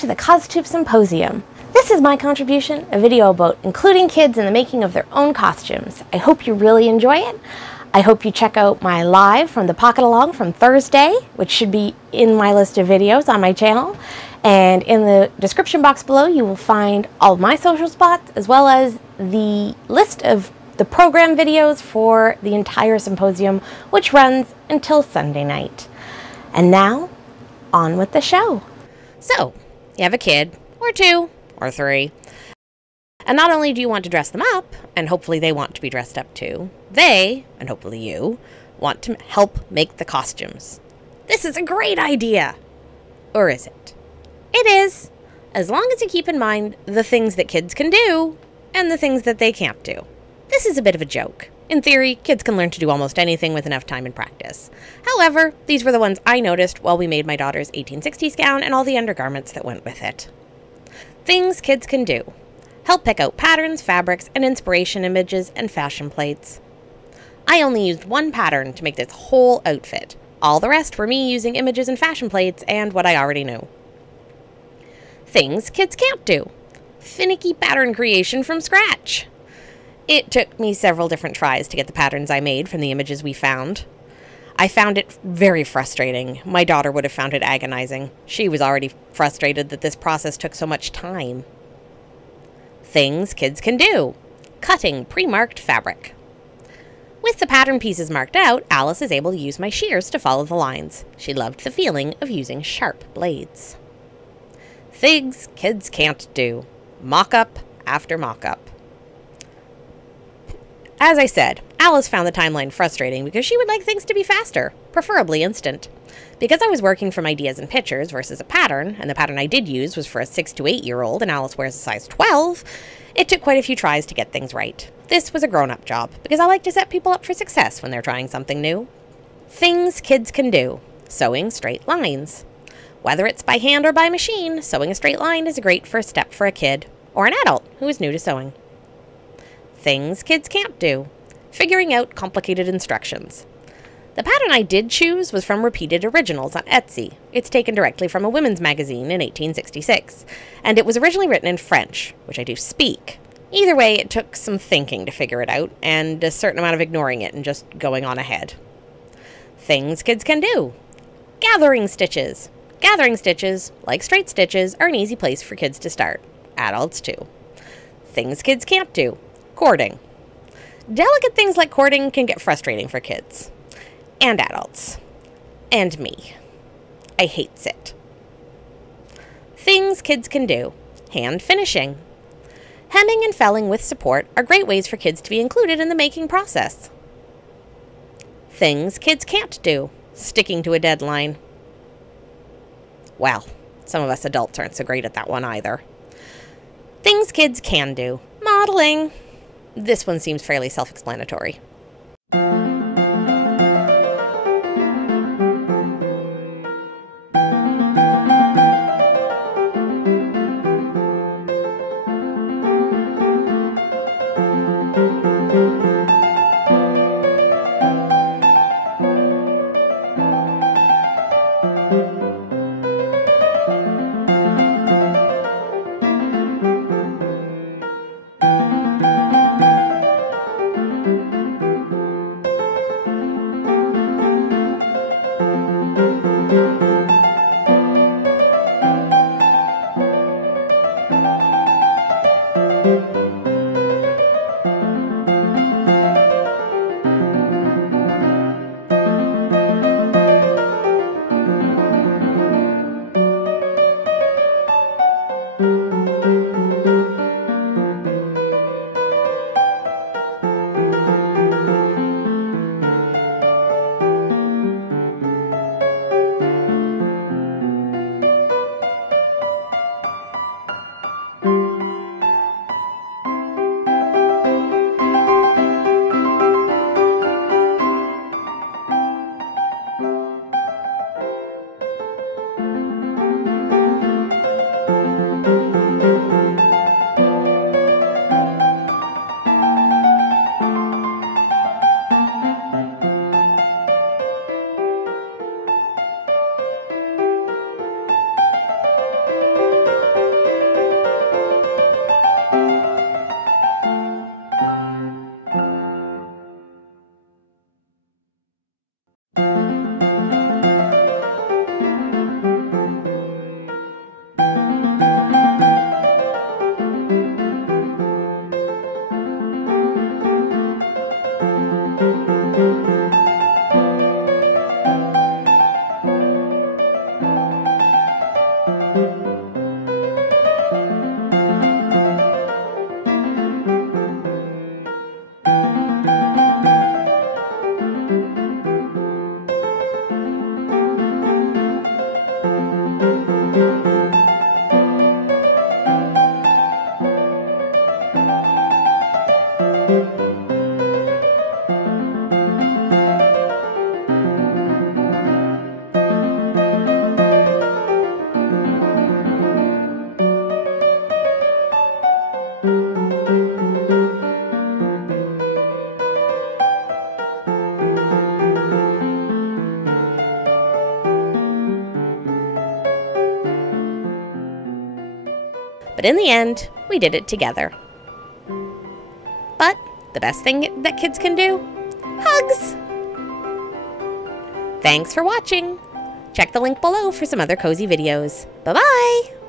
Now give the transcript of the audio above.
to the Costube Symposium. This is my contribution, a video about including kids in the making of their own costumes. I hope you really enjoy it. I hope you check out my live from the Pocket Along from Thursday, which should be in my list of videos on my channel. And in the description box below, you will find all of my social spots, as well as the list of the program videos for the entire symposium, which runs until Sunday night. And now, on with the show. So, you have a kid, or two, or three, and not only do you want to dress them up, and hopefully they want to be dressed up too, they, and hopefully you, want to help make the costumes. This is a great idea! Or is it? It is, as long as you keep in mind the things that kids can do, and the things that they can't do. This is a bit of a joke. In theory, kids can learn to do almost anything with enough time and practice. However, these were the ones I noticed while we made my daughter's 1860s gown and all the undergarments that went with it. Things kids can do. Help pick out patterns, fabrics, and inspiration images and fashion plates. I only used one pattern to make this whole outfit. All the rest were me using images and fashion plates and what I already knew. Things kids can't do. Finicky pattern creation from scratch. It took me several different tries to get the patterns I made from the images we found. I found it very frustrating. My daughter would have found it agonizing. She was already frustrated that this process took so much time. Things kids can do. Cutting pre-marked fabric. With the pattern pieces marked out, Alice is able to use my shears to follow the lines. She loved the feeling of using sharp blades. Things kids can't do. Mock-up after mock-up. As I said, Alice found the timeline frustrating because she would like things to be faster, preferably instant. Because I was working from ideas and pictures versus a pattern, and the pattern I did use was for a 6 to 8-year-old and Alice wears a size 12, it took quite a few tries to get things right. This was a grown-up job, because I like to set people up for success when they're trying something new. Things kids can do. Sewing straight lines. Whether it's by hand or by machine, sewing a straight line is a great first step for a kid, or an adult who is new to sewing. Things kids can't do. Figuring out complicated instructions. The pattern I did choose was from Repeated Originals on Etsy. It's taken directly from a women's magazine in 1866, and it was originally written in French, which I do speak. Either way, it took some thinking to figure it out, and a certain amount of ignoring it and just going on ahead. Things kids can do. Gathering stitches. Gathering stitches, like straight stitches, are an easy place for kids to start. Adults too. Things kids can't do. Cording. Delicate things like cording can get frustrating for kids. And adults. And me. I hates it. Things kids can do. Hand finishing. Hemming and felling with support are great ways for kids to be included in the making process. Things kids can't do. Sticking to a deadline. Well, some of us adults aren't so great at that one either. Things kids can do. Modeling. This one seems fairly self-explanatory. but in the end, we did it together. But the best thing that kids can do? Hugs! Thanks for watching. Check the link below for some other cozy videos. Bye-bye!